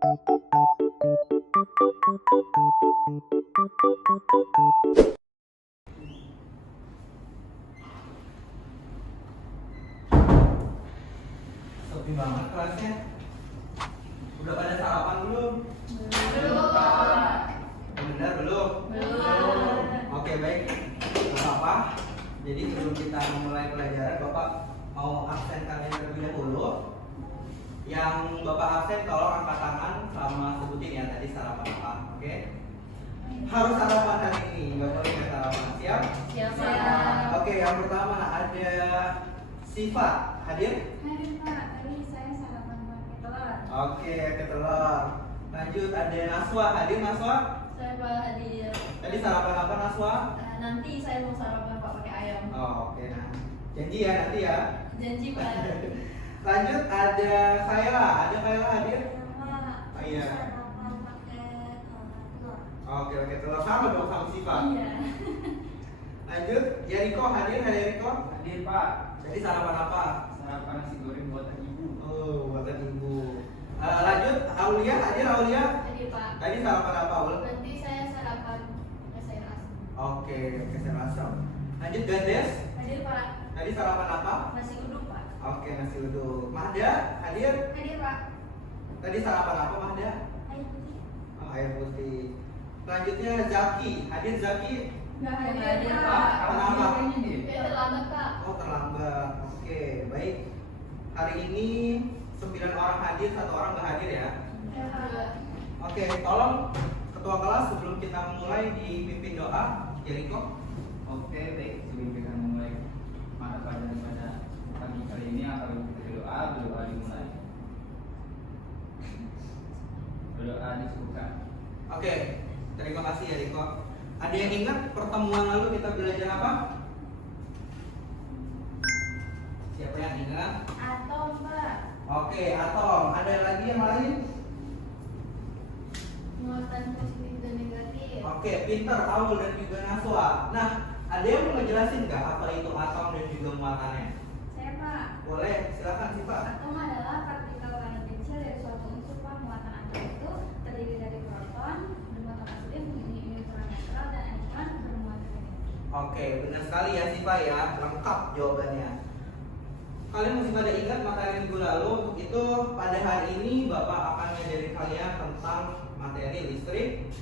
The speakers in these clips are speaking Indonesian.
Sepi banget kelasnya. Udah pada sarapan belum? Belum, Pak. Benar belum? Belum. Oke, baik. Nggak apa-apa. Jadi sebelum kita memulai pelajaran, Bapak mau absen kalian terlebih dahulu. Yang Bapak absen tolong angkat tangan sama sebutin ya tadi sarapan apa. Oke? Harus sarapan hari ini, nggak boleh nggak sarapan. Siap? Siap, Pak. Oke, yang pertama ada Siva. Hadir? Hadir, Pak. Tadi saya sarapan pakai telur. Oke, ke telur. Lanjut ada Naswa. Hadir Naswa? Saya Pak hadir. Tadi sarapan apa Naswa? Nanti saya mau sarapan Pak pakai ayam. Oh, oke, nah. Janji ya nanti ya. Janji, Pak. Lanjut ada Kayla. Ada Kayla hadir? Oh, iya. Sarapan pakai telur. Oke, telur sama dong sama Siva. Iya. Lanjut, Yeriko hadir, ada Yeriko? Hadir, Pak. Jadi sarapan apa? Sarapan nasi goreng buatan ibu. Oh, buatan ibu. Lanjut, Aulia hadir, Aulia. Hadir, Pak. Tadi sarapan apa, Aul? Nanti saya sarapan sayur asam. Oke, keser asam. Lanjut, Gandes. Hadir, Pak. Tadi sarapan apa? Nasi uduk, Pak. Oke, nasi uduk. Mahda hadir. Hadir, Pak. Tadi sarapan apa, Mahda? Air putih. Oh, air putih. Selanjutnya Zaki. Hadir Zaki. Nggak Hadir, Pak. Kenapa? Ini nih. Terlambat, Pak. Oh, terlambat. Oke, baik. Hari ini 9 orang hadir, 1 orang nggak hadir ya. Ya, Pak. Oke, tolong ketua kelas sebelum kita memulai dipimpin doa. Jericho. Oke, baik. Sebelum kita memulai mata pelajaran pada pagi kali ini, akan kita berdoa dimulai. Berdoa disuruhkan. Oke, terima kasih Jericho. Ada yang ingat pertemuan lalu kita belajar apa? Siapa yang ingat? Atom, Pak. Oke, atom. Ada lagi yang lain? Muatan positif dan negatif. Oke, pinter, Aul dan juga Naswa. Nah, ada yang mau ngejelasin nggak apa itu atom dan juga muatannya? Saya, Pak. Boleh, silakan sih Pak. Atom adalah partikel paling kecil dari suatu unsur, Pak. Muatan atom itu terdiri dari proton, bermuatan positif, memiliki neutron netral, dan elektron bermuatan negatif. Oke, benar sekali ya Siva ya, lengkap jawabannya. Kalian masih pada ingat materi minggu lalu? Untuk itu pada hari ini Bapak akan ngajarin kalian tentang materi listrik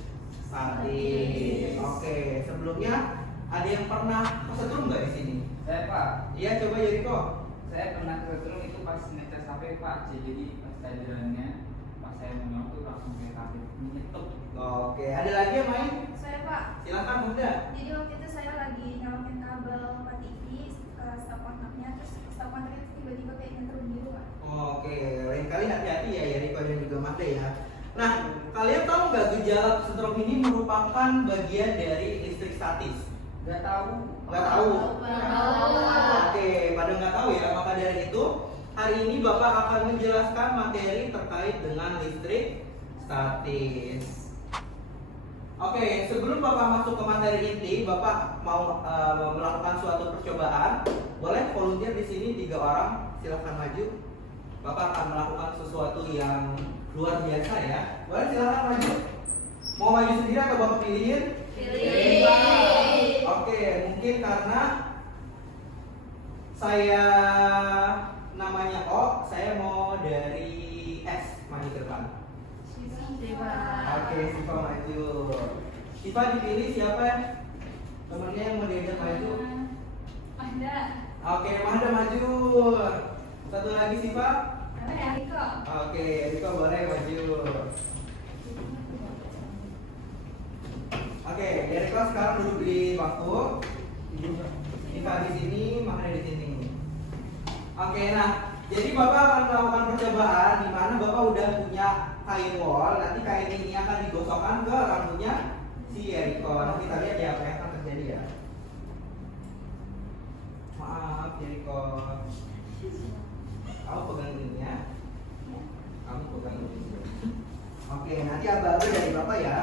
statis. Oke, sebelumnya ada yang pernah kesetrum nggak di sini? Saya, Pak. Iya, coba Yeriko. Saya pernah kebetulan itu pas ngetes HP, Pak. Jadi pas pelajarannya, pas saya menjawab tuh langsung kayak kaget menyetuk. Oke, ada lagi yang main? Saya, Pak. Silakan Bunda. Jadi waktu itu saya lagi nyolokin kabel TV ke stop kontaknya, terus stop kontaknya tiba-tiba kayak nyetrum gitu, Pak. Oke, lain kali hati-hati ya Yeriko dan juga Made ya. Nah, kalian tahu nggak gejala kesetrum ini merupakan bagian dari listrik statis? Gak tahu. Nggak tahu. Nggak tahu. Oke, pada nggak tahu ya. Maka dari itu, hari ini Bapak akan menjelaskan materi terkait dengan listrik statis. Oke, sebelum Bapak masuk ke materi inti, Bapak mau melakukan suatu percobaan. Boleh volunteer di sini 3 orang, silahkan maju. Bapak akan melakukan sesuatu yang luar biasa ya. Boleh silahkan maju. Mau maju sendiri atau Bapak pilihin? Pilih. Oke, mungkin karena saya namanya O, saya mau dari S maju ke depan. Siva. Oke, Siva maju. Siva dipilih siapa? Temennya yang mau diajak maju. Mahda. Oke, Mahda maju. Satu lagi Siva. Apa ya, Riko? Oke, Riko boleh maju. Oke, Riko sekarang duduk di bangku. Siva di sini, Mahda di sini. Oke, nah, jadi Bapak akan melakukan percobaan di mana Bapak udah punya kain wol. Nanti kain ini akan digosokkan ke rambutnya si Yeriko. Nanti kita lihat ya apa yang akan terjadi ya. Maaf Yeriko. Kamu pegang ini ya. Kamu pegang ini. Oke, nanti aba-aba dari Bapak ya.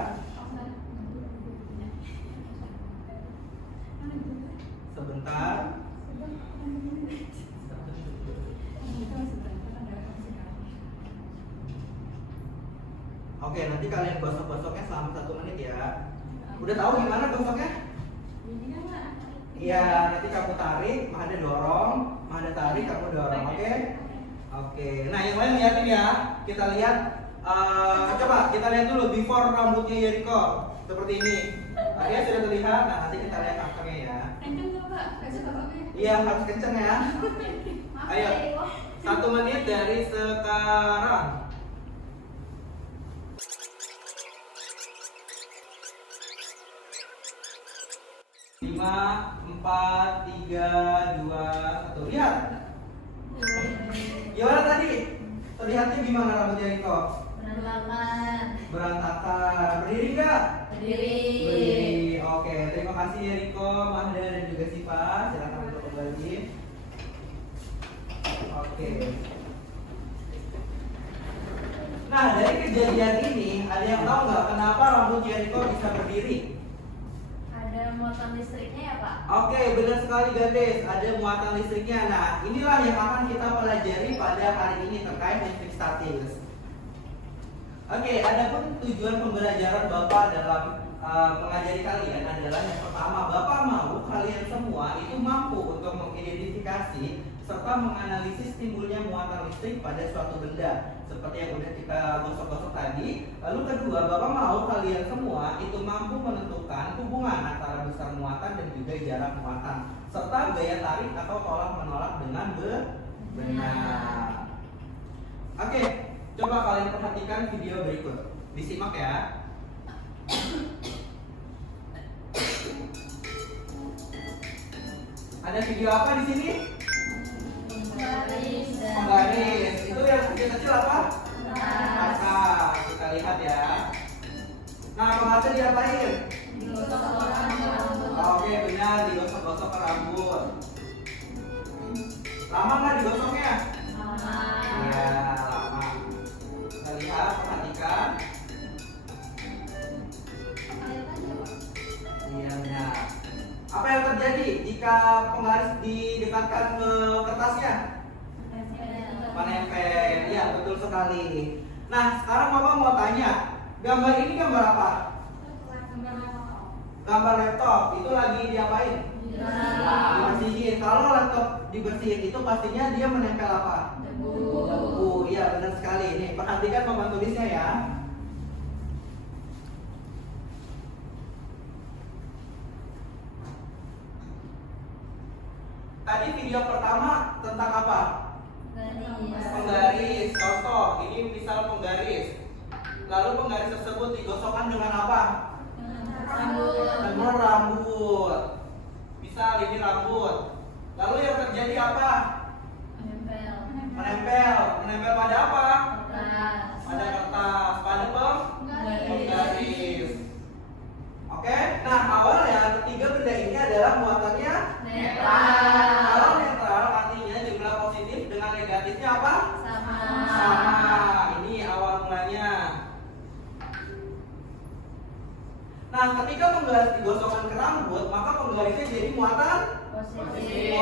Sebentar. Oke, nanti kalian gosok-gosoknya selama 1 menit ya. Udah tahu gimana gosoknya? Iya, nanti kamu tarik, Mahada dorong, Mahada tarik, kamu dorong, oke? Oke, nah yang lain lihatin ya. Kita lihat, coba kita lihat dulu before rambutnya Yeriko seperti ini. Oke, sudah terlihat. Nah nanti kita lihat afternya ya. Iya, harus kenceng ya. Ayo, 1 menit dari sekarang. 5, 4, 3, 2, 1. Lihat. Gimana tadi? Terlihatnya gimana rambutnya Riko? Berantakan. Berdiri nggak? Berdiri. Oke, terima kasih ya Riko, Mahda dan juga Siva. Silakan untuk kembali. Oke. Nah, dari kejadian ini, ada yang tahu nggak kenapa rambut Jericho bisa berdiri? Ada muatan listriknya ya Pak? Oke, benar sekali gadis, ada muatan listriknya. Nah, inilah yang akan kita pelajari pada hari ini terkait listrik statis. Oke, adapun tujuan pembelajaran Bapak dalam mengajari kalian adalah yang pertama, Bapak mau kalian semua itu mampu untuk mengidentifikasi serta menganalisis timbulnya muatan listrik pada suatu benda seperti yang udah kita gosok-gosok tadi. Lalu kedua, Bapak mau kalian semua itu mampu menentukan hubungan antara besar muatan dan juga jarak muatan serta gaya tarik atau tolak menolak dengan benar. Oke, coba kalian perhatikan video berikut. Disimak ya. Ada video apa di sini? Penggaris. Itu yang kecil-kecil apa? Mata. Kita lihat ya. Nah, pengaca diapain? Oke, benar, digosok-gosok ke rambut. Lama nggak digosoknya? Iya, lama. Kita lihat, perhatikan. Iya, benar. Apa yang terjadi jika penggaris didekatkan ke kertasnya? Menempel. Ya, betul sekali. Nah, sekarang Bapak mau tanya, gambar ini gambar apa? Gambar laptop. Itu lagi diapain? Dibersihin. Kalau laptop dibersihin itu pastinya dia menempel apa? Debu. Iya, benar sekali. Nih, perhatikan papan tulisnya ya. Tadi video pertama tentang apa? Penggaris. Contoh, ini misal penggaris. Lalu penggaris tersebut digosokkan dengan apa? Dengan rambut. Misal ini rambut. Lalu yang terjadi apa? Menempel. Menempel pada apa? Pada kertas. Pada penggaris. Oke. Nah, awalnya ketiga benda ini adalah muatannya netral. Kalau netral artinya jumlah positif dengan negatifnya apa? Sama. Ini awal mulanya. Nah, ketika penggaris digosokkan ke rambut, maka penggarisnya jadi muatan positif.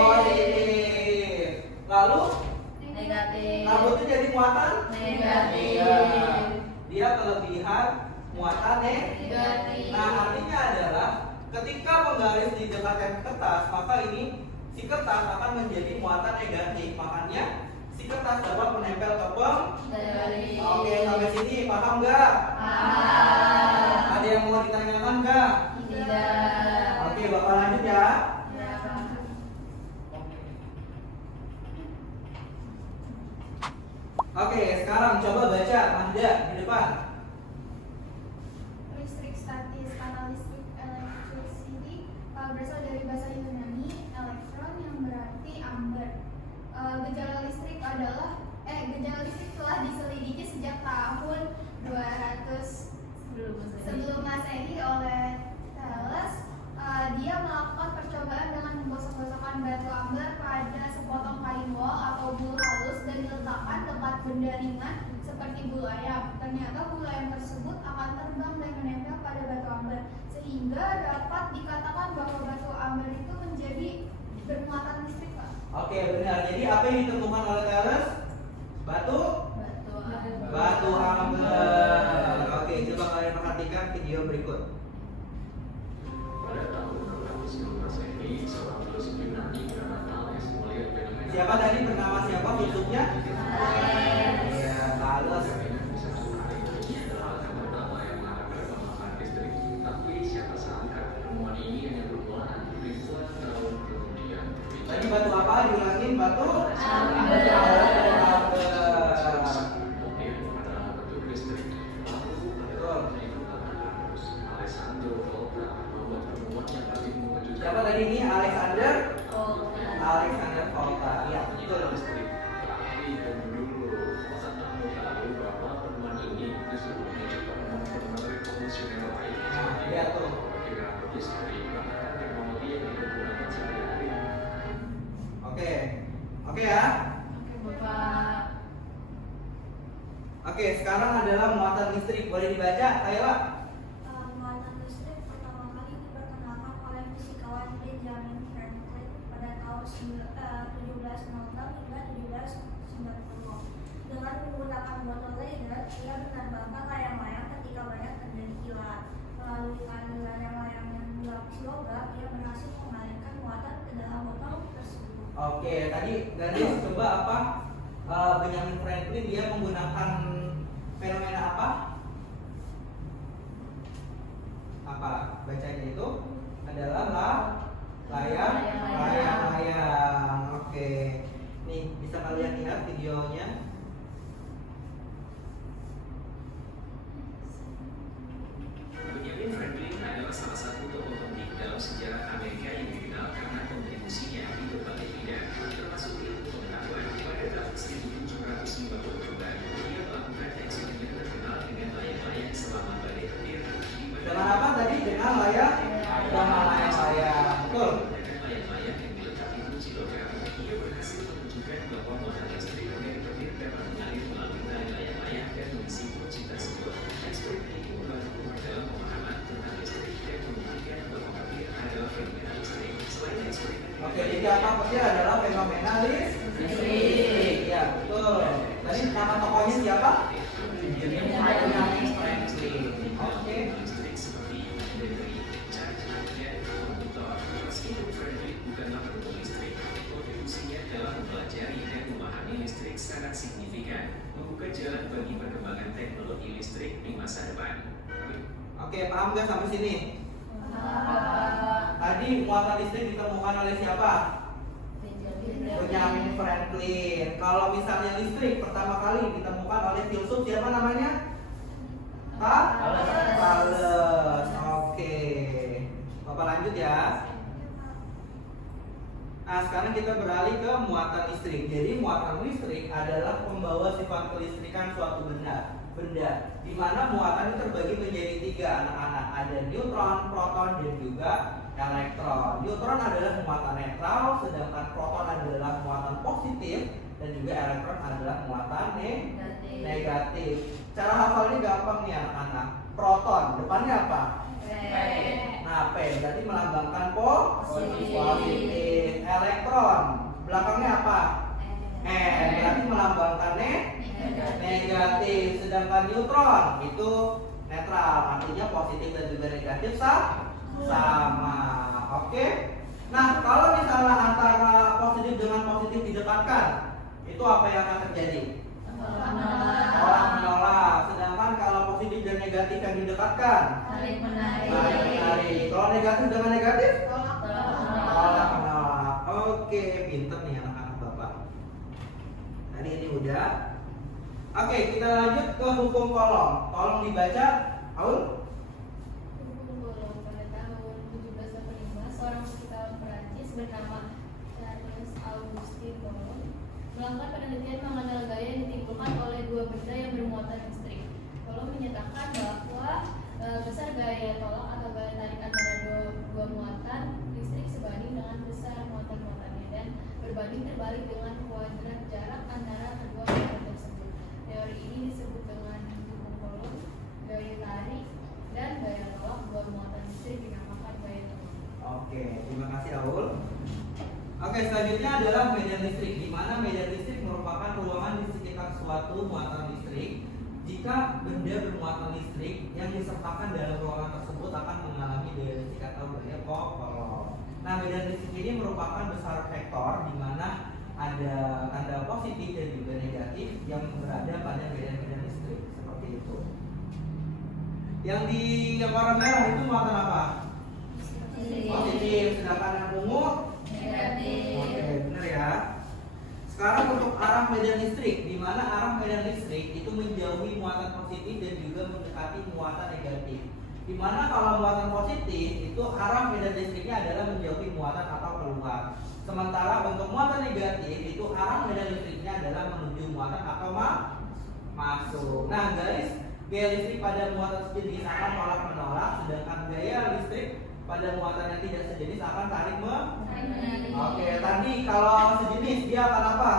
Lalu rambutnya jadi muatan negatif. Dia kelebihan muatan negatif. Nah, artinya adalah ketika penggaris didekatkan ke kertas, maka ini si kertas akan menjadi muatan negatif. Makanya si kertas dapat menempel ke penggaris. Oke, sampai sini paham nggak? Paham. Ada yang mau ditanyakan nggak? Tidak. Oke, Bapak lanjut ya. Oke, sekarang coba baca Mahda di depan. Listrik statis atau listrik electricity berasal dari bahasa Yunani elektron yang berarti amber. Gejala listrik telah diselidiki sejak tahun 200 sebelum Masehi oleh Thales. Dia melakukan percobaan dengan menggosok-gosokkan batu amber pada sepotong kain wol atau bulu halus dan diletakkan dekat benda ringan seperti bulu ayam. Ternyata bulu ayam tersebut akan terbang dan menempel pada batu amber, sehingga dapat dikatakan bahwa batu amber itu menjadi bermuatan listrik, Pak. Oke, benar. Jadi apa yang ditemukan oleh Thales? Batu amber. tadi bernama siapa filsufnya? Ya, Thales. Tadi batu apa? Diulangin batu? Siapa tadi ini? Alexander Volta. Ya, betul. Nah, dia tuh. Oke ya. Oke, sekarang adalah muatan listrik. Boleh dibaca, Kayla? Muatan listrik pertama kali diperkenalkan oleh fisikawan Benjamin Franklin pada tahun 1706 hingga 1790. Dengan menggunakan botol laser, ia menerbangkan layang-layang ketika banyak terjadi kilat. Melalui keadilan layang yang dilapisi logam, ia berhasil mengalirkan muatan ke dalam botol tersebut. Oke, tadi Gadis coba apa? Benjamin Franklin dia menggunakan fenomena apa? Apa bacanya itu? Adalah layang-layang. Oke, nih bisa kalian lihat videonya. Benjamin Franklin adalah salah satu tokoh penting dalam sejarah Amerika yang dikenal karena kontribusinya di berbagai bidang, termasuk ilmu pengetahuan. Pada tahun 1752, ia melakukan eksperimen terkenal dengan layang-layang selama badai petir. Dengan apa tadi? Dengan layang-layang. Betul. Dengan layang-layang yang dilengkapi kunci logam, ia berhasil menunjukkan bahwa muatan listrik dari petir dapat mengalir melalui tali layang-layang dan mengisi kunci tersebut. Eksperimen ini membantu dalam pemahaman tentang listrik dan membuktikan bahwa petir adalah fenomena listrik. Selain eksperimen, Oke, jadi apa petir adalah fenomena listrik. Ya, betul. Tadi nama tokohnya siapa? Benjamin Franklin. Oke. listrik seperti baterai, charger, dan komputer. Meskipun Franklin bukanlah penemuan listrik, kontribusinya dalam mempelajari dan memahami listrik sangat signifikan, membuka jalan bagi perkembangan teknologi listrik di masa depan. Oke, paham nggak sampai sini? Tadi muatan listrik ditemukan oleh siapa? Benjamin Franklin. Kalau misalnya listrik pertama kali ditemukan oleh filsuf siapa namanya? Thales. Oke. Bapak lanjut ya. Nah, sekarang kita beralih ke muatan listrik. Jadi muatan listrik adalah pembawa sifat kelistrikan suatu benda, di mana muatan terbagi menjadi tiga anak-anak. Ada neutron, proton, dan juga elektron. Neutron adalah muatan netral, sedangkan proton adalah muatan positif, dan juga elektron adalah muatan negatif. Cara hafalnya gampang nih anak-anak. Proton, depannya apa? Nah, P berarti melambangkan positif. Elektron, belakangnya apa? N berarti melambangkan negatif. Sedangkan neutron itu netral, artinya positif dan juga negatif sama. Oke. Nah, kalau misalnya antara positif dengan positif didekatkan, itu apa yang akan terjadi? Orang menolak. Sedangkan kalau positif dan negatif yang didekatkan, saling menarik. Kalau negatif dengan negatif, tolak menolak. Oke, pinter nih anak-anak Bapak. Tadi ini udah. Oke, kita lanjut ke hukum kolom. Tolong dibaca, Aul. Hukum Kolom pada tahun 1785, seorang fisikawan Perancis bernama Charles Augustin Coulomb melakukan penelitian mengenal gaya yang ditimbulkan oleh dua benda yang bermuatan listrik. Coulomb menyatakan bahwa besar gaya tolak atau gaya tarik antara dua muatan listrik sebanding dengan besar muatan-muatannya dan berbanding terbalik dengan kuadrat jarak antara kedua muatan tersebut. Teori ini disebut dengan hukum Coulomb. Gaya tarik dan gaya tolak dua muatan listrik dinamakan gaya tolak. Oke, terima kasih Aul. Oke, selanjutnya adalah medan listrik, di mana medan listrik merupakan ruangan di sekitar suatu muatan listrik. Jika benda bermuatan listrik yang disertakan dalam ruangan tersebut akan mengalami daya listrik atau gaya kolom. Nah, medan listrik ini merupakan besar vektor, di mana ada tanda positif dan juga negatif yang berada pada medan listrik seperti itu. Yang warna merah itu muatan apa? Positif, sedangkan yang ungu Negatif. oke, benar ya. Sekarang untuk arah medan listrik, di mana arah medan listrik itu menjauhi muatan positif dan juga mendekati muatan negatif. Di mana kalau muatan positif itu arah medan listriknya adalah menjauhi muatan atau keluar. Sementara untuk muatan negatif itu arah medan listriknya adalah menuju muatan atau masuk. Nah, gaya listrik pada muatan sejenis akan tolak menolak, sedangkan gaya listrik pada muatan yang tidak sejenis akan tarik menarik. Oke, tadi kalau sejenis dia akan apa?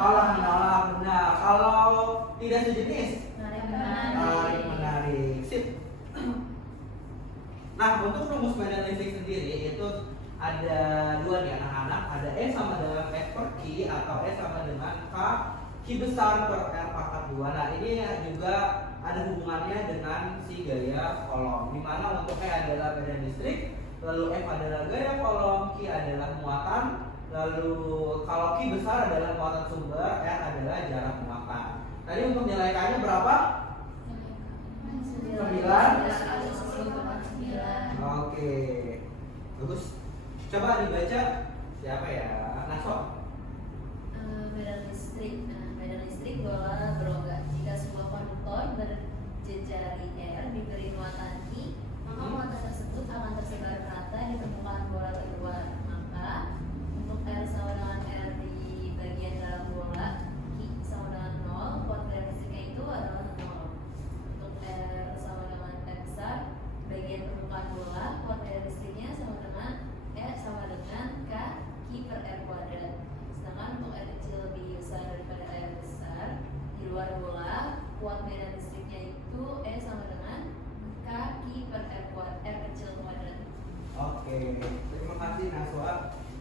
Tolak menolak, benar. Kalau tidak sejenis tarik menarik. Sip. Nah, untuk rumus medan listrik sendiri itu ada dua nih anak-anak, ada E sama dengan F per Q atau E sama dengan Q besar per R pangkat 2. Nah, ini juga ada hubungannya dengan si gaya kolom, di mana untuk E adalah medan listrik, lalu F adalah gaya kolom, Q adalah muatan, lalu kalau Q besar adalah muatan sumber, R adalah jarak muatan. Tadi untuk nilai K-nya berapa? 9. Oke, bagus. Coba dibaca siapa ya? Naso. Medan listrik bola berongga. Jika sebuah konduktor berjejari R diberi muatan I, maka muatan tersebut akan tersebar merata di permukaan bola kedua. Maka untuk R sama dengan R di bagian dalam bola, Q sama dengan 0, kuat medan listriknya itu adalah 0. Untuk R sama dengan R besar, bagian permukaan bola, kuat medan listriknya sama dengan R sama dengan K per R kuadrat. Sedangkan untuk R kecil lebih besar daripada R besar, di luar bola, kuat medan listriknya itu E sama dengan K per R kecil kuadrat. Oke, terima kasih Naswa.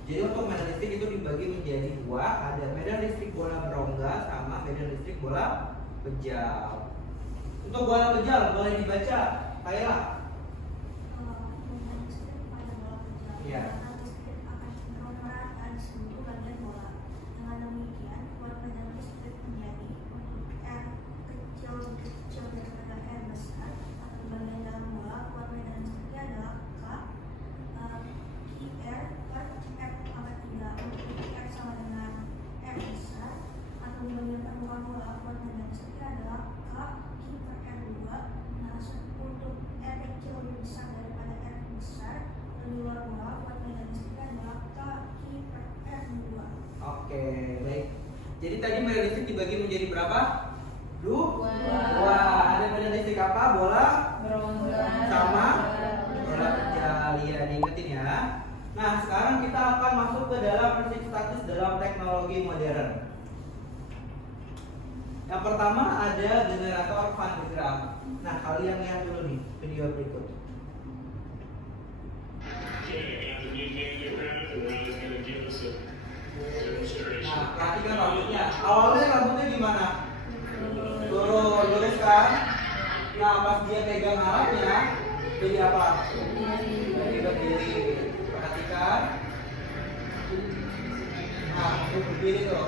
Jadi untuk medan listrik itu dibagi menjadi dua, ada medan listrik bola berongga sama medan listrik bola pejal. Untuk bola pejal boleh dibaca, Kayla. Medan listrik pada bola pejal. Iya. Listrik akan cenderung merata di seluruh bagian bola. Dengan demikian, kuat medan listrik menjadi untuk R kecil lebih kecil daripada R besar atau bagian dalam bola, kuat medan listriknya adalah Q R per R pangkat 3. Untuk R sama dengan R besar atau bagian permukaan bola, kuat medan listriknya adalah Q per R 2. Nah, untuk R kecil lebih besar daripada R besar di luar bola, kuat medan listriknya adalah Q per R 2. Oke, baik. Jadi tadi medan listrik dibagi menjadi berapa? Dua. Ada medan listrik apa? Bola Berongga sama bola pejal. Iya, diingetin ya. Nah, sekarang kita akan masuk ke dalam prinsip statis dalam teknologi modern. Yang pertama ada generator Van de Graaff. Nah, kalian lihat dulu nih video berikut. Nah, perhatikan rambutnya. Awalnya rambutnya gimana? Turun, lurus kan? Nah, pas dia pegang alatnya, jadi apa? Jadi berdiri. Perhatikan. Nah, untuk berdiri tuh.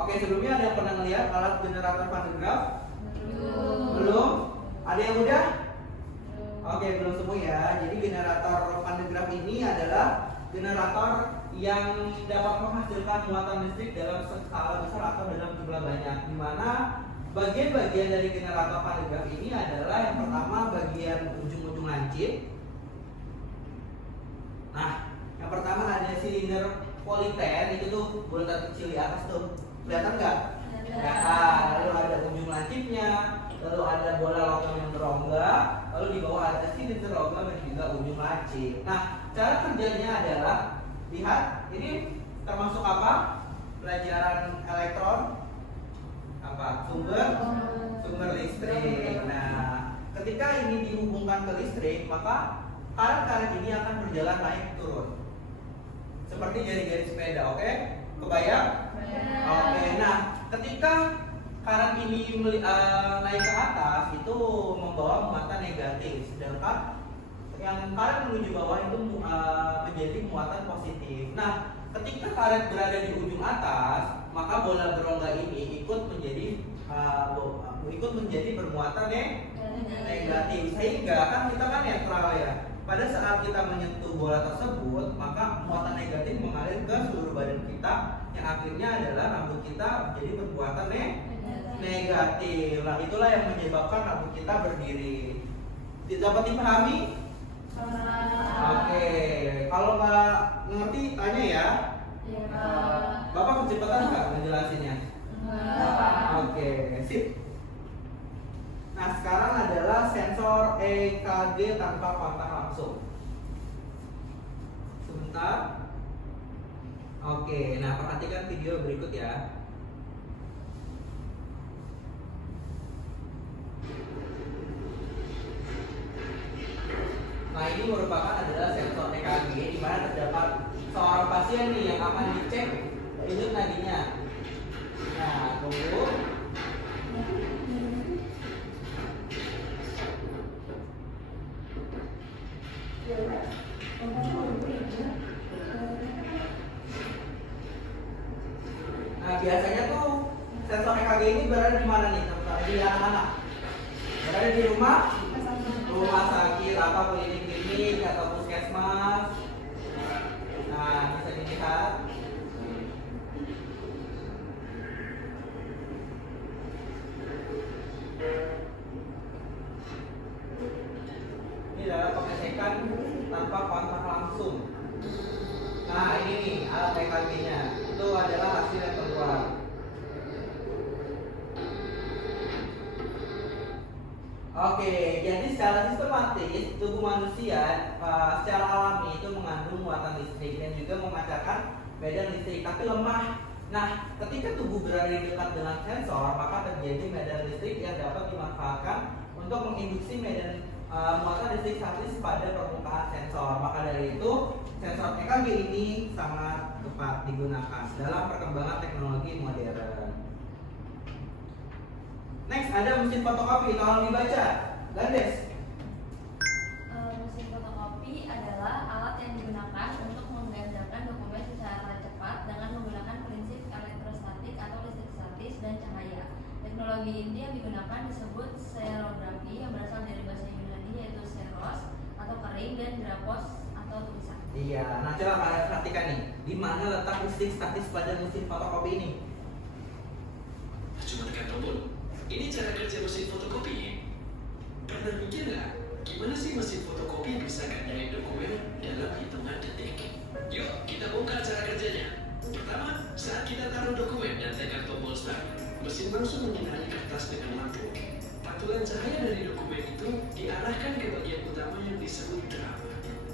Oke, sebelumnya ada yang pernah melihat alat generator Van de Graaff? Belum? Ada yang udah? Oke, belum semua ya. Jadi generator Van de Graaff ini adalah generator yang dapat menghasilkan muatan listrik dalam skala besar atau dalam jumlah banyak. Di mana bagian-bagian dari generator Van de Graaff ini adalah yang pertama bagian ujung-ujung lancip. Nah, yang pertama ada silinder politen, itu tuh bulatan kecil di atas tuh. Kelihatan nggak? Kelihatan. Lalu ada ujung lancipnya, lalu ada bola logam yang berongga, lalu di bawah ada silinder logam dan juga ujung lancip. Nah, cara kerjanya adalah lihat, ini termasuk apa? Pelajaran elektron apa? Sumber listrik. Nah, ketika ini dihubungkan ke listrik, maka karet-karet ini akan berjalan naik turun. Seperti jari-jari sepeda, oke? Kebayang? Oke, nah ketika karet ini naik ke atas itu membawa muatan negatif, sedangkan yang karet menuju bawah itu menjadi muatan positif. Nah, ketika karet berada di ujung atas, maka bola berongga ini ikut menjadi bermuatan negatif. Sehingga kan kita kan netral ya. Pada saat kita menyentuh bola tersebut, maka muatan negatif mengalir ke seluruh badan kita, yang akhirnya adalah rambut kita menjadi bermuatan negatif. Nah, itulah yang menyebabkan rambut kita berdiri. Dapat dipahami? Oke, kalau nggak ngerti tanya ya. Bapak kecepatan nggak menjelasinnya? Oke, sip. Nah, sekarang adalah sensor EKG tanpa kontak langsung. Sebentar. Oke, nah perhatikan video berikut ya. Nah, ini merupakan adalah sensor EKG di mana terdapat seorang pasien nih yang akan dicek denyut nadinya. Nah, tunggu. Nah, biasanya tuh sensor EKG ini berada di mana nih? Di anak-anak. Berada di rumah sakit atau klinik atau puskesmas. Nah, bisa dilihat. Ini adalah pengecekan tanpa kontak langsung. Nah, ini nih alat EKG-nya. Itu adalah hasil yang keluar. Oke, jadi secara sistematis tubuh manusia secara alami itu mengandung muatan listrik dan juga memancarkan medan listrik, tapi lemah. Nah, ketika tubuh berada di dekat dengan sensor, maka terjadi medan listrik yang dapat dimanfaatkan untuk menginduksi medan muatan listrik statis pada permukaan sensor. Maka dari itu, sensor EKG ini sangat tepat digunakan dalam perkembangan teknologi modern. Next, ada mesin fotokopi, tolong dibaca. Gandes. Mesin fotokopi adalah alat yang digunakan untuk menggandakan dokumen secara cepat dengan menggunakan prinsip elektrostatik atau listrik statis dan cahaya. Teknologi ini yang digunakan disebut serografi yang berasal dari bahasa Yunani yaitu seros atau kering dan grapos atau tulisan. Iya, nah coba kalian perhatikan nih, di mana letak listrik statis pada mesin fotokopi ini? Cuma tekan tombol. Ini cara kerja mesin fotokopi. Pernah mikir nggak? Gimana sih mesin fotokopi bisa gandain dokumen dalam hitungan detik? Yuk, kita bongkar cara kerjanya. Pertama, saat kita taruh dokumen dan tekan tombol start, mesin langsung menyinari kertas dengan lampu. Pantulan cahaya dari dokumen itu diarahkan ke bagian utama yang disebut drum.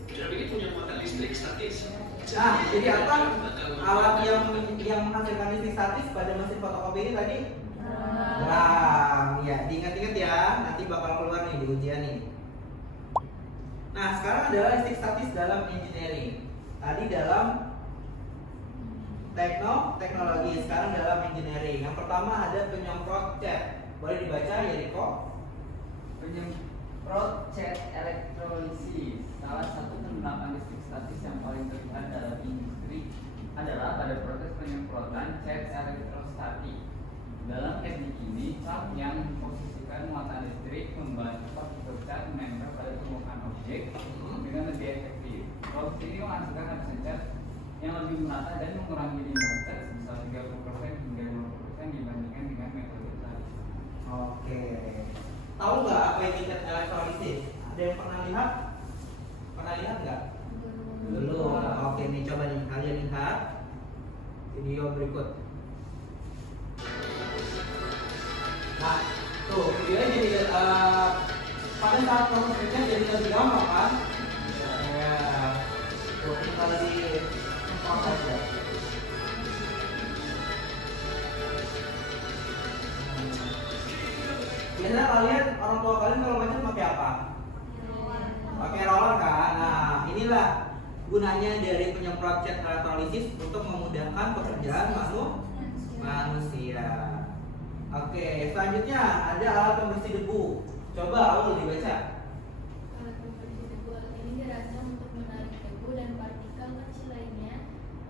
Drum ini punya muatan listrik statis. Nah, jadi apa alat yang menghasilkan listrik statis pada mesin fotokopi ini tadi? Drum. Ya, diingat-ingat ya, nanti bakal keluar nih di ujian nih. Nah, sekarang adalah listrik statis dalam engineering. Tadi dalam teknologi, sekarang dalam engineering. Yang pertama ada penyemprot cat. Boleh dibaca ya, Riko? Penyemprot cat elektrolisis. Salah satu penerapan listrik statis yang paling terlihat dalam industri adalah pada proses penyemprotan cat elektrostatik. Dalam teknik ini, cat yang memposisikan muatan listrik membantu partikel cat menempel pada permukaan objek dengan lebih efektif. Proses ini menghasilkan lapisan cat yang lebih merata dan mengurangi limbah cat sebesar 30% hingga 50% dibandingkan dengan metode tadi. Oke. Tahu nggak apa itu cat elektrolisis? Ada yang pernah lihat? Pernah lihat nggak? Belum. Oke, nih coba nih kalian lihat video berikut. Nah, tuh videonya jadi pada saat prosesnya jadi lebih gampang kan? Ya, tuh tinggal di proses ya. Biasanya kalian orang tua kalian kalau macam pakai apa? Pakai roller kan? Nah, inilah gunanya dari penyemprot cat elektrolisis untuk memudahkan pekerjaan manusia. Oke, selanjutnya ada alat pembersih debu. Coba Aul dibaca. Alat pembersih debu alat ini dirancang untuk menarik debu dan partikel kecil lainnya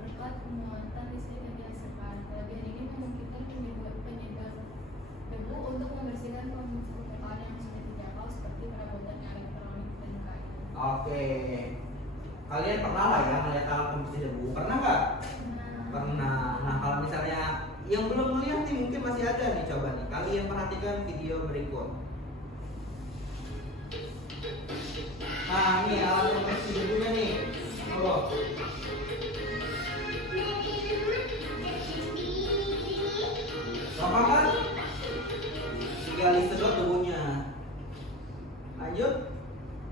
berkat muatan listrik yang dihasilkan. Kelebihan ini memungkinkan penyedot debu untuk membersihkan permukaan yang sulit dijangkau seperti perabotan elektronik dan kayu. Oke. Kalian pernah lah ya melihat alat pembersih debu? Pernah nggak? Pernah. Nah, kalau misalnya yang belum melihat nih mungkin masih ada nih, coba nih kalian perhatikan video berikut. Nah, ini alat pembersih debunya nih. Oh. Gampang kan? Tinggal disedot debunya. Lanjut.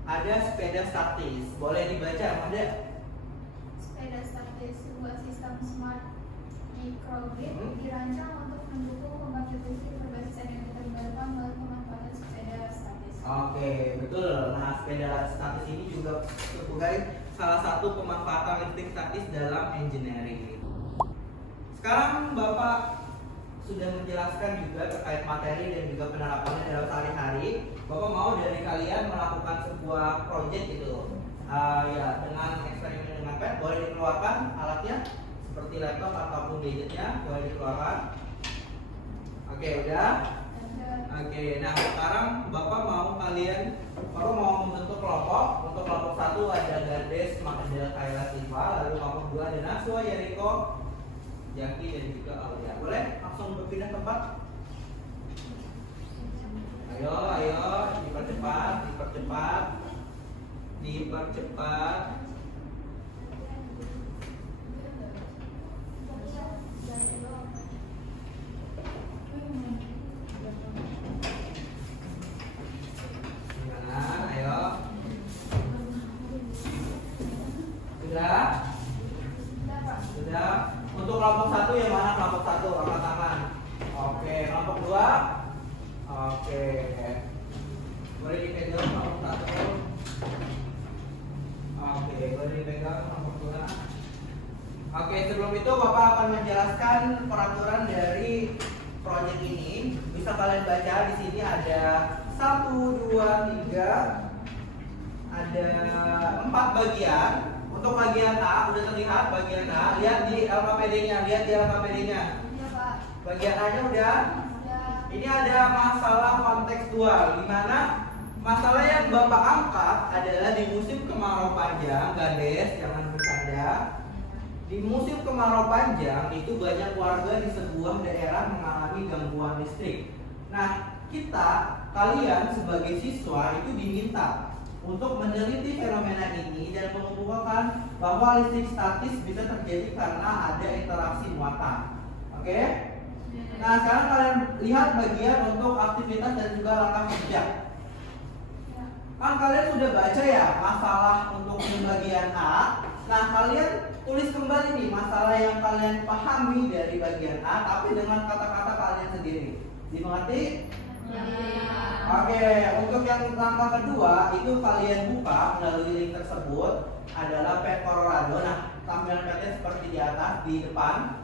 Ada sepeda statis. Boleh dibaca, Amanda? Sepeda statis sebuah sistem smart microgrid dirancang untuk mendukung pembangkit listrik berbasis energi terbarukan melalui pemanfaatan sepeda statis. Oke, betul. Nah, sepeda statis ini juga sebagai salah satu pemanfaatan listrik statis dalam engineering. Sekarang Bapak sudah menjelaskan juga terkait materi dan juga penerapannya dalam sehari-hari. Bapak mau dari kalian melakukan sebuah project gitu. Ya, dengan eksperimen dengan pet, boleh dikeluarkan alatnya seperti laptop ataupun gadgetnya, boleh dikeluarkan. Oke, udah. Oke, nah sekarang Bapak mau membentuk kelompok. Untuk kelompok 1 ada Gardes, Magdalena, Kayla, Silva. Lalu kelompok 2 ada Naswa, Yeriko, Jaki, dan juga Aulia. Boleh langsung berpindah tempat? Ayo, dipercepat. Gimana? Ayo. Sudah. Untuk kelompok 1 yang mana kelompok 1? Angkat tangan. Oke, kelompok 2. Oke. Boleh dipegang kelompok 1. Oke, boleh dipegang kelompok 2. Oke, sebelum itu Bapak akan menjelaskan peraturan dari proyek ini. Bisa kalian baca di sini ada 1, 2, 3. Ada 4 bagian. Untuk bagian A udah terlihat bagian A. Lihat di LKPD-nya, Ya, Pak. Bagian A-nya udah. Ya. Ini ada masalah kontekstual, di mana masalah yang Bapak angkat adalah di musim kemarau panjang, Gades, jangan bercanda. Di musim kemarau panjang itu banyak warga di sebuah daerah mengalami gangguan listrik. Nah, kalian sebagai siswa itu diminta untuk meneliti fenomena ini dan mengumpulkan bahwa listrik statis bisa terjadi karena ada interaksi muatan. Oke? Nah, sekarang kalian lihat bagian untuk aktivitas dan juga langkah kerja. Kan kalian sudah baca ya masalah untuk bagian A. Nah, kalian tulis kembali nih masalah yang kalian pahami dari bagian A, tapi dengan kata-kata kalian sendiri. Dimengerti? Oke, untuk yang langkah kedua itu kalian buka melalui link tersebut adalah pet Colorado. Nah, tampilan petnya seperti di atas di depan.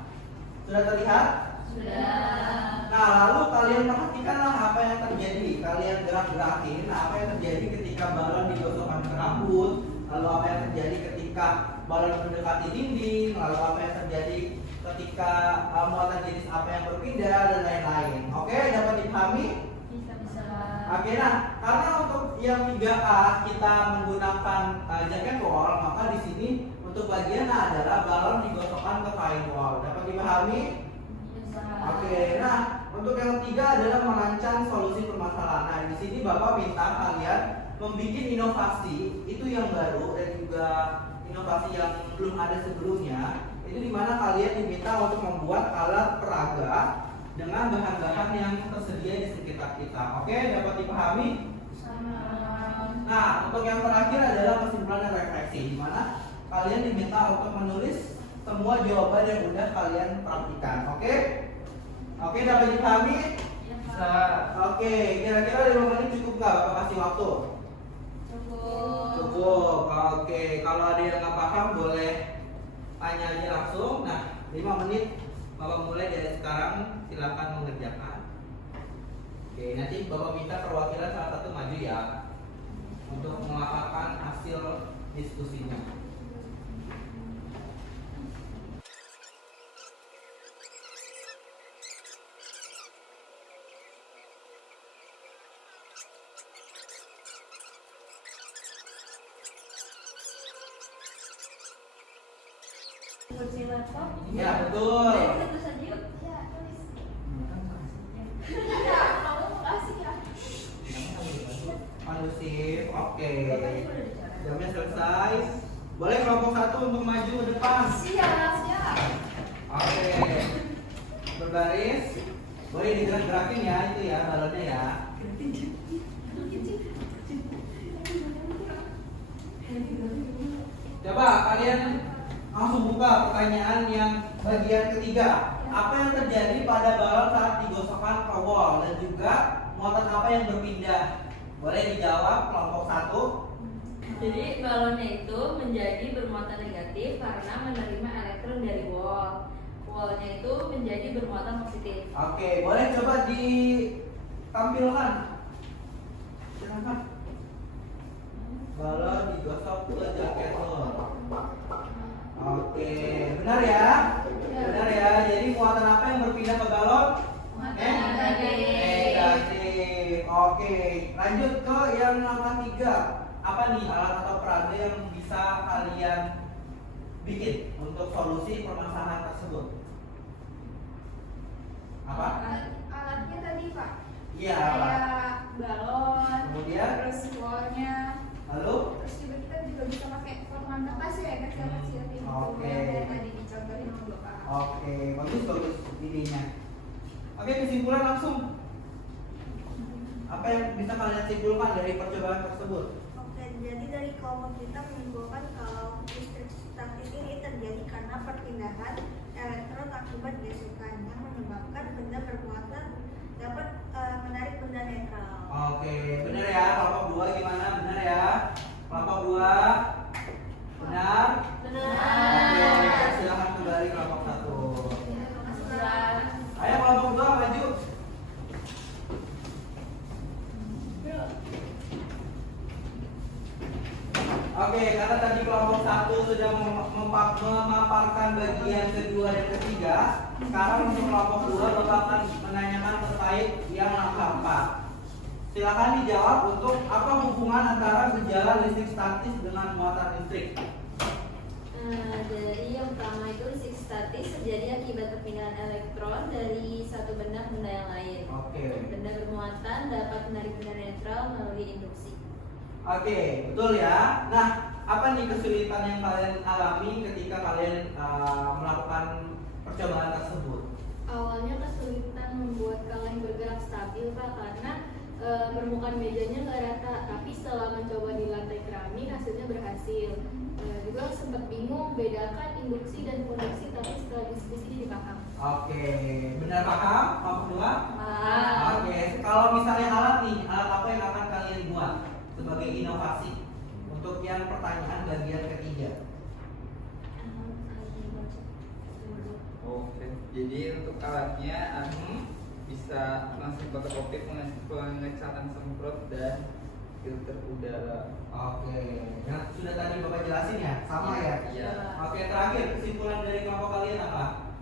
Sudah terlihat? Sudah. Nah, lalu kalian perhatikanlah apa yang terjadi. Kalian gerak-gerakin apa yang terjadi ketika balon digosokkan ke rambut, lalu apa yang terjadi ketika balon mendekati dinding, lalu apa yang terjadi ketika muatan jenis apa yang berpindah dan lain-lain. Oke, dapat dipahami? Bisa. Oke, nah karena untuk yang 3A kita menggunakan jaket wall, maka di sini untuk bagian A adalah balon digosokkan ke kain wall. Dapat dipahami? Oke, nah untuk yang ketiga adalah merancang solusi permasalahan. Nah, di sini Bapak minta kalian membuat inovasi itu yang baru dan juga inovasi yang belum ada sebelumnya. Itu dimana kalian diminta untuk membuat alat peraga dengan bahan-bahan yang tersedia di sekitar kita. Oke, dapat dipahami? Nah, untuk yang terakhir adalah kesimpulan dan refleksi, di mana kalian diminta untuk menulis semua jawaban yang udah kalian praktikan. Oke, dapat dipahami? Bisa. Oke, kira-kira 5 menit cukup nggak Bapak kasih waktu? Cukup. Oke, kalau ada yang nggak paham boleh tanya aja langsung. Nah, 5 menit Bapak mulai dari sekarang, silakan mengerjakan. Oke, nanti Bapak minta perwakilan salah satu maju ya untuk melaporkan hasil diskusinya. Kursi laptop. Ya, betul. Ayo kita tulis aja yuk. Ya, tulis. Ya, kamu makasih ya. Kondusif, oke. Bapak juga udah bicara. Jamnya selesai. Boleh kelompok 1 untuk maju ke depan. Siap, siap. Oke. Berbaris. Boleh digerak-gerakin ya itu ya balonnya ya. Coba kalian langsung buka pertanyaan yang bagian ketiga. Apa yang terjadi pada balon saat digosokkan ke wall dan juga muatan apa yang berpindah? Boleh dijawab kelompok 1. Jadi balonnya itu menjadi bermuatan negatif karena menerima elektron dari wall. Wallnya itu menjadi bermuatan positif. Oke, boleh coba ditampilkan. Silakan. Balon digosok ke jaket lo. Oke, benar ya? Benar ya. Jadi muatan apa yang berpindah ke balon? Negatif. Oke, lanjut ke yang nomor 3. Apa nih alat atau perada yang bisa kalian bikin untuk solusi permasalahan tersebut? Apa? Alatnya tadi, Pak. Iya. Kayak balon. Kemudian? Terus wallnya. Lalu? Terus juga kita juga bisa pakai formulan kertas ya, kecil-kecil gitu. Oke. Yang dari tadi dicontohin sama Bapak. Oke, bagus idenya. Oke, kesimpulan langsung. Apa yang bisa kalian simpulkan dari percobaan tersebut? Oke, jadi dari kelompok kita menyimpulkan kalau listrik statis ini terjadi karena perpindahan elektron akibat gesekan yang menyebabkan benda bermuatan dapat menarik benda netral. Oke, benar ya. Kelompok 2 gimana? Benar ya. Kelompok 2 benar? Benar. Oke, silakan kembali kelompok 1. Ya, makasih, Pak. Ayo kelompok 2 maju. Oke, karena tadi kelompok 1 sudah memaparkan bagian kedua dan ketiga, sekarang untuk kelompok 2 Bapak akan menanyakan terkait yang angka 4. Silakan dijawab untuk apa hubungan antara gejala listrik statis dengan muatan listrik. Jadi yang pertama itu listrik statis terjadi akibat perpindahan elektron dari satu benda ke benda yang lain. Oke. Benda bermuatan dapat menarik benda netral melalui induksi. Oke, betul ya. Nah, apa nih kesulitan yang kalian alami ketika kalian melakukan percobaan tersebut? Awalnya kesulitan membuat kaleng bergerak stabil, Pak, karena permukaan mejanya nggak rata. Tapi setelah mencoba di lantai keramik hasilnya berhasil. Juga sempat bingung bedakan induksi dan konduksi, tapi setelah diskusi jadi paham. Oke, benar paham? Kelompok 2? Paham. Oke, kalau misalnya alat nih, alat apa yang akan kalian buat sebagai inovasi untuk yang pertanyaan bagian ketiga? Oke, jadi untuk alatnya bisa langsung fotokopik pengecatan semprot dan filter udara. Oke, yang sudah tadi Bapak jelasin ya, sama ya? Iya. Oke, terakhir kesimpulan dari kelompok kalian apa?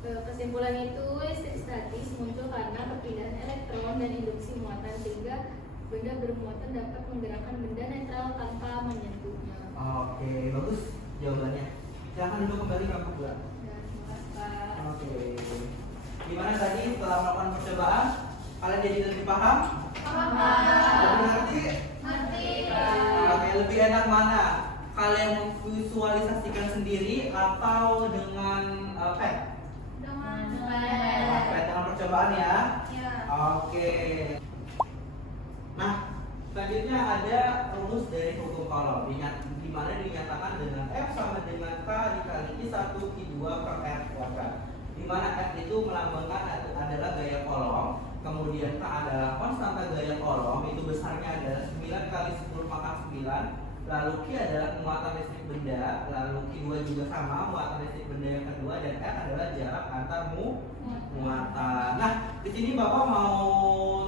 Kesimpulan itu listrik statis muncul karena perpindahan elektron dan induksi muatan, sehingga benda bermuatan dapat menggerakkan benda netral tanpa menyentuhnya. Oke, bagus jawabannya. Silahkan duduk kembali kelompok 2. Dan makasih, Pak. Oke, gimana tadi setelah melakukan percobaan? Kalian jadi lebih paham? Lebih ngerti? Nanti. Oke, lebih enak mana? Kalian memvisualisasikan sendiri atau dengan pad? Dengan Pad dengan percobaan ya? Ya. Oke. Nah, selanjutnya ada rumus dari hukum Coulomb di mana dinyatakan dengan F sama dengan K dikali I1 I2 per R kuadrat. Di mana F itu melambangkan adalah gaya Coulomb, kemudian K adalah konstanta gaya Coulomb, itu besarnya adalah 9 kali 10 pangkat 9, lalu Q adalah muatan listrik benda, lalu Q2 juga sama muatan listrik benda yang kedua, dan R adalah jarak antar muatan. Nah, di sini Bapak mau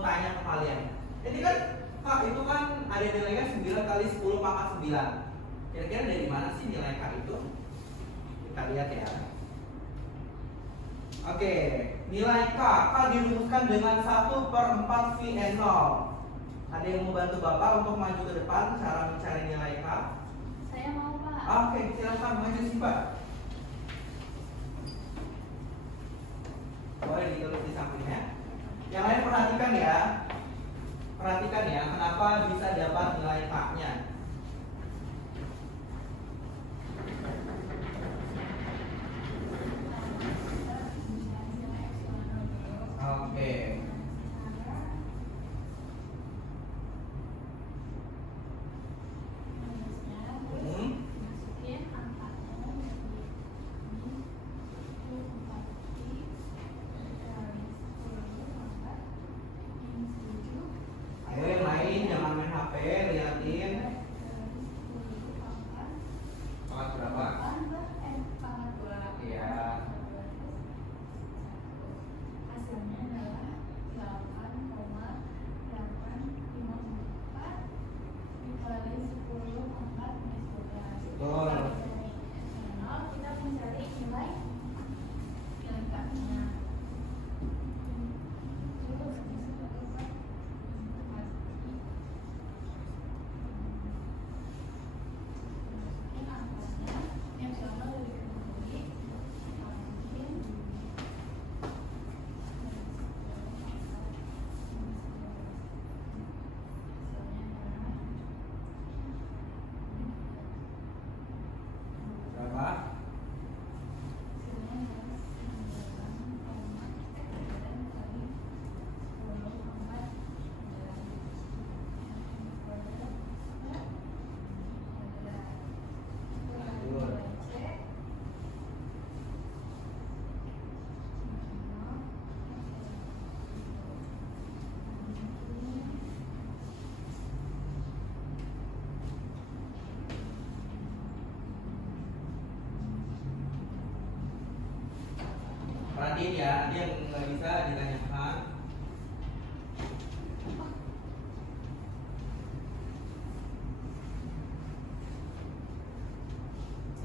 tanya tanya ke kalian. Ini kan Kak, itu kan ada nilainya 9 kali 10 pangkat 9. Kira-kira dari mana sih nilai K itu? Kita lihat ya. Oke, nilai K dirumuskan dengan 1/4 VN0. Ada yang mau bantu Bapak untuk maju ke depan cara mencari nilai K? Saya mau, Pak. Oke, silakan maju sih Pak. Boleh ditulis di sampingnya. Yang lain perhatikan ya. Perhatikan ya, kenapa bisa dapat nilai K-nya. Oke. Masukin angkanya jadi 10 Ayo yang lain jangan main HP, liatin. Pangkat berapa? Iya. Hasilnya adalah 8,854 dikali 10 pangkat minus 12. Betul. Dari nasional kita mencari nilai K-nya. Berapa? Perhatiin ya, nanti yang nggak bisa ditanyakan.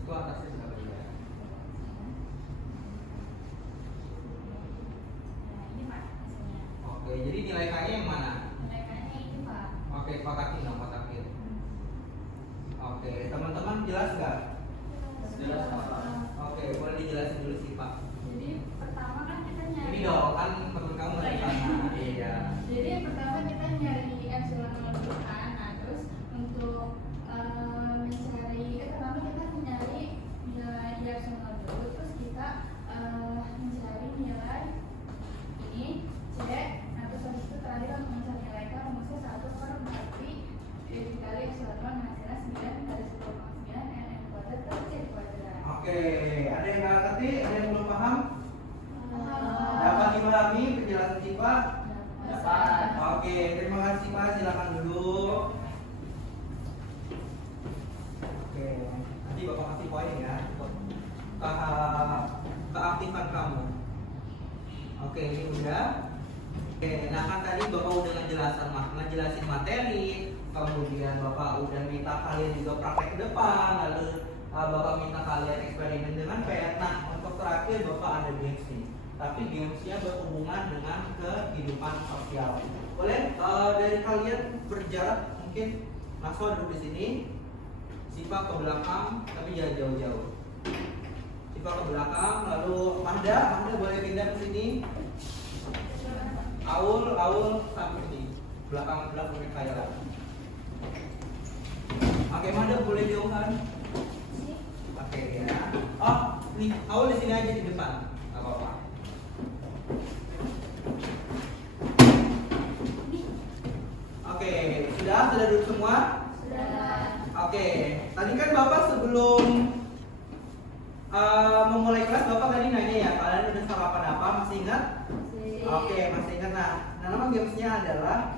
Itu atasnya berapa ya? Oke, jadi nilai K-nya yang mana? Oke, kotakin dong, kotakin. Oke, teman-teman jelas nggak? Jelas Pak. Oke, boleh dijelasin dulu sih Pak. Jadi pertama kan kita Ini nyari dong, kan temen kamu dari sana. Iya. Jadi pertama kita nyari epsilon dulu kan. Nah, terus untuk mencari pertama kita mencari nilai epsilon dulu, terus kita mencari nilai ini C. Nah, terus habis itu terakhir untuk mencari nilai K rumusnya 1/4 dikali epsilon hasilnya 9 kali 10,9 n kuadrat per C kuadrat. Oke, ada yang nggak ngerti? Ada yang belum paham? Dapat dipahami penjelasan Cipa? Dapat. Oke, terima kasih Pak. Silakan duduk. Oke, nanti Bapak kasih poin ya untuk keaktifan kamu. Oke, ini udah. Oke, nah kan tadi Bapak udah ngejelasin materi, kemudian Bapak udah minta kalian juga praktek ke depan, lalu Bapak minta kalian eksperimen dengan PET. Nah, untuk terakhir Bapak ada games nih. Tapi gamesnya berhubungan dengan kehidupan sosial. Boleh dari kalian berjarak mungkin Naswa duduk di sini, Sipa ke belakang, tapi jangan jauh-jauh. Sipa ke belakang, lalu Mahda boleh pindah ke sini. Aul sampai sini, belakang kayak lagi. Oke, Mahda boleh jauhan. Oke ya. Oh, nih Aul di sini aja di depan, nggak apa-apa. Oke, sudah duduk semua? Sudah. Oke, tadi kan Bapak sebelum memulai kelas Bapak tadi nanya ya, kalian udah sarapan apa? Masih ingat? Oke, masih ingat. Nah, nama gamesnya adalah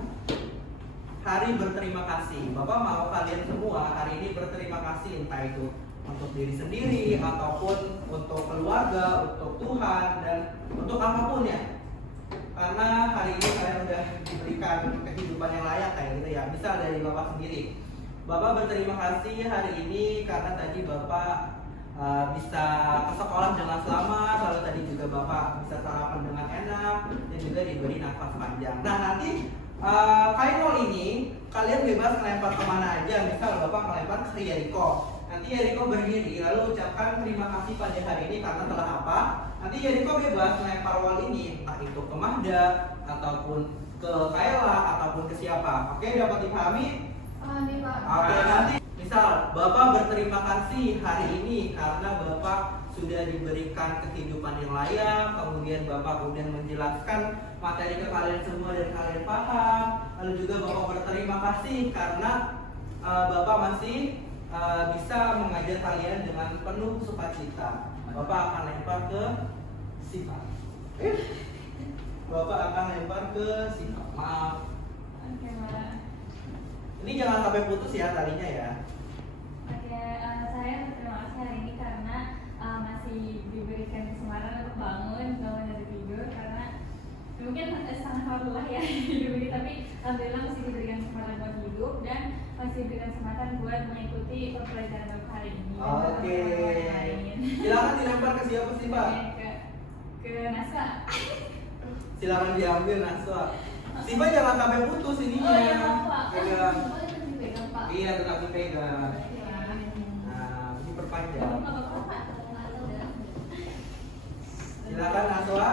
Hari Berterima Kasih. Bapak mau kalian semua hari ini berterima kasih, entah itu untuk diri sendiri ataupun untuk keluarga, untuk Tuhan dan untuk apapun ya. karena hari ini kalian udah diberikan kehidupan yang layak kayak gitu ya. Misal dari Bapak sendiri, Bapak berterima kasih hari ini karena tadi Bapak bisa ke sekolah dengan selamat, lalu tadi juga Bapak bisa sarapan dengan enak dan juga diberi nafas panjang. Nah nanti kainol ini kalian bebas melempar kemana aja. Misal Bapak melempar ke Yeriko, nanti Yeriko berdiri lalu ucapkan terima kasih pada hari ini karena telah apa. Nanti Yeriko bebas melempar wall ini, entah itu ke Mahda ataupun ke Kaila ataupun ke siapa. Oke, dapat dipahami? Nih Pak. Oke, nanti misal Bapak berterima kasih hari ini karena Bapak sudah diberikan kehidupan yang layak, kemudian Bapak kemudian menjelaskan materi ke kalian semua dan kalian paham. Lalu juga Bapak berterima kasih karena Bapak masih bisa mengajar kalian dengan penuh sukacita. Bapak akan lempar ke sifat. Bapak akan lempar ke sifat. Maaf. Oke, Mbak. Ini jangan sampai putus ya talinya ya. Oke, saya berterima kasih hari ini karena masih diberikan kesempatan untuk bangun dari tidur, karena mungkin sangat alhamdulillah ya hidup ini, tapi alhamdulillah masih diberikan kesempatan buat hidup dan masih diberikan kesempatan buat mengikuti pembelajaran Bapak hari ini. Oke. Silakan dilempar ke siapa sih Pak? Ke Nasa. Silakan diambil Naswa. Siva jangan sampai putus ininya. Oh iya Pak. Pegang. Oh itu dipegang Pak. Iya tetap dipegang. Iya. Nah, diperpanjang. Nggak apa-apa, Pak. Silakan Naswa.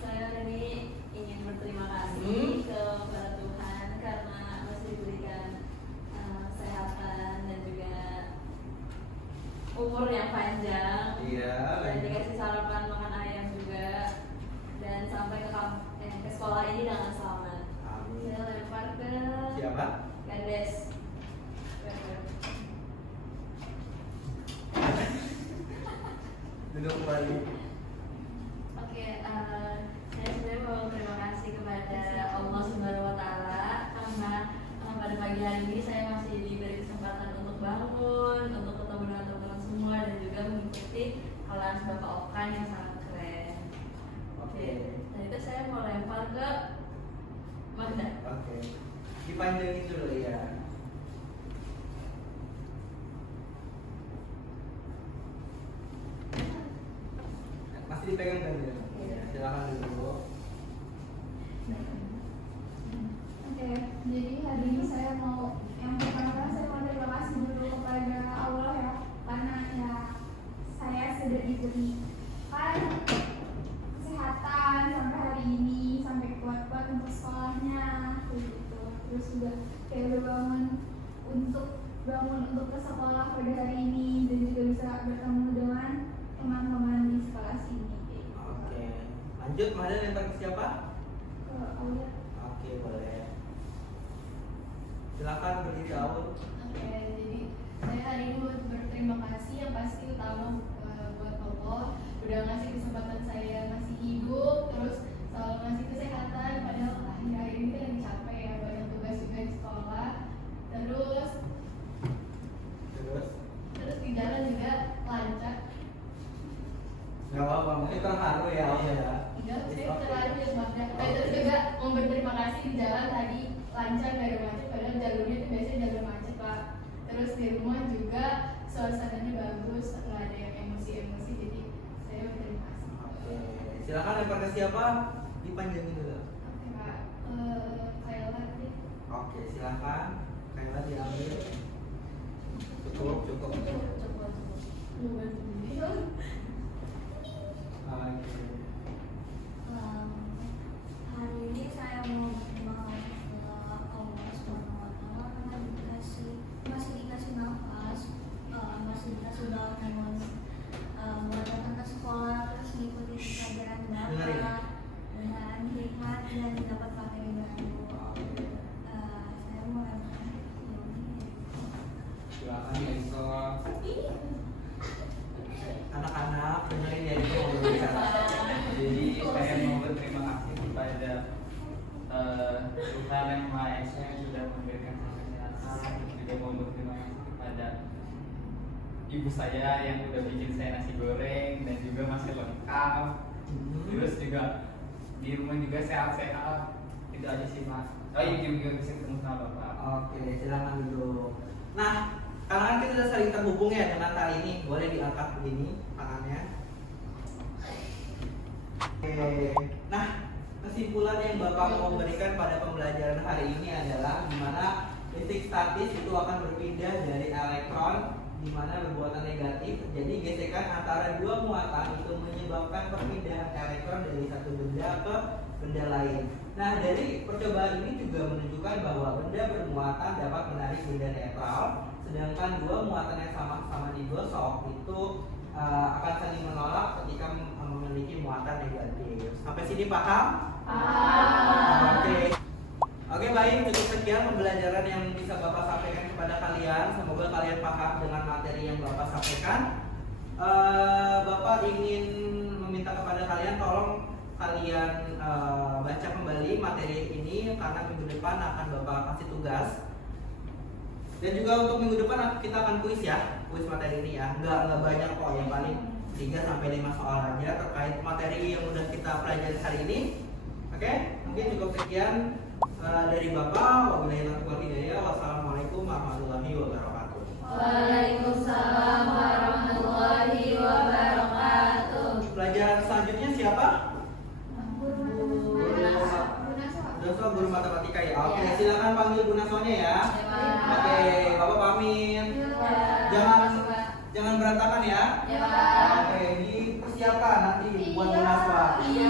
Saya hari ini ingin berterima kasih kepada Tuhan karena masih diberikan kesehatan dan juga umur yang panjang. Iya. Dan dikasih sarapan makan ayam juga dan sampai ke sekolah ini dengan selamat. Amin. Saya lempar ke Siapa? Gandes. Duduk kembali. Oke, saya sebenarnya mau terima kasih kepada Allah Subhanahu Wa Taala karena pada pagi hari ini saya masih diberi kesempatan untuk bangun, untuk ketemu dengan teman-teman semua dan juga mengikuti kelas Bapak Okan yang sangat keren. Oke. Dan itu saya mau lempar ke Magda. Oke. Dipanjangin dulu ya. Masih dipegang kan ya? Iya. Silakan dulu. Oke, jadi hari ini saya mau yang pertama saya mau terima kasih dulu kepada Allah ya, karena ya saya sudah diberikan kesehatan sampai hari ini, sampai kuat-kuat untuk sekolahnya, gitu. Terus juga kayak bangun untuk ke sekolah pada hari ini dan juga bisa bertemu dengan teman-teman di sekolah sini. Gitu. Oke. Lanjut, Mahda lempar ke siapa? Ke Allah. Oke, boleh. Silakan berdiri awal. Oke, jadi saya hari ini mau berterima kasih yang pasti utama buat Allah udah ngasih kesempatan saya masih hidup, terus selalu ngasih kesehatan, padahal akhir-akhir ini kan lagi capek ya, banyak tugas juga di sekolah, terus di jalan juga lancar. Gak apa-apa, mungkin terharu ya Om ya. Enggak, It's saya okay. terlalu ya sebenarnya. Terus juga mau berterima kasih di jalan tadi lancar, gak ada macet, padahal jalurnya itu biasanya jalur macet Pak. Terus di rumah juga suasananya bagus, nggak ada yang emosi-emosi, jadi saya berterima kasih. Oke. Silakan lempar ke siapa? Dipanjangin dulu. Oke Pak, Kayla deh. Oke, silakan. Kayla diambil. Cukup. Cukup. Lu bantu diri dong. Oke. Hari ini saya mau berterima kasih ke Allah Subhanahu Wa Taala karena masih dikasih nafas, masih dikasih bangun buat datang ke sekolah, terus mengikuti pelajaran Bapak dengan hikmat dan dapat materi baru. Saya mau Silakan Enso. Anak-anak dengerin ya itu mau berbicara. Jadi saya mau berterima kasih kepada Tuhan Yang Maha Esa yang sudah memberikan saya kesehatan. Juga mau berterima kasih kepada ibu saya yang udah bikin saya nasi goreng dan juga masih lengkap. Terus juga di rumah juga sehat-sehat. Itu aja sih Mas. Oh iya juga bisa ketemu sama Bapak. Oke, silakan duduk. Nah, karena kan kita sudah saling terhubung ya dengan kali ini, boleh diangkat begini tangannya. Oke. Nah, kesimpulan yang Bapak mau berikan pada pembelajaran hari ini adalah di mana listrik statis itu akan berpindah dari elektron di mana bermuatan negatif terjadi gesekan antara dua muatan itu menyebabkan perpindahan elektron dari satu benda ke benda lain. Nah, dari percobaan ini juga menunjukkan bahwa benda bermuatan dapat menarik benda netral, sedangkan dua muatan yang sama-sama digosok itu akan saling menolak ketika memiliki muatan negatif. Sampai sini paham? Oke. Oke, baik, cukup sekian pembelajaran yang bisa Bapak sampaikan kepada kalian. Semoga kalian paham dengan materi yang Bapak sampaikan. Bapak ingin meminta kepada kalian tolong kalian baca kembali materi ini karena minggu depan akan Bapak kasih tugas. Dan juga untuk minggu depan kita akan kuis ya, kuis materi ini ya. Nggak banyak kok, yang paling 3 sampai 5 soal aja terkait materi yang udah kita pelajari hari ini. Oke, mungkin cukup sekian dari Bapak. Wabillahi taufiq wal hidayah. Wassalamualaikum warahmatullahi wabarakatuh. Waalaikumsalam warahmatullahi wabarakatuh. Pelajaran selanjutnya siapa? Bu Naswa. Guru matematika ya. Oke, silakan panggil Bu Naswanya ya. Oke, Bapak pamit. Jangan berantakan ya. Ya. Oke, dipersiapkan nanti buat Bu Naswa. Iya.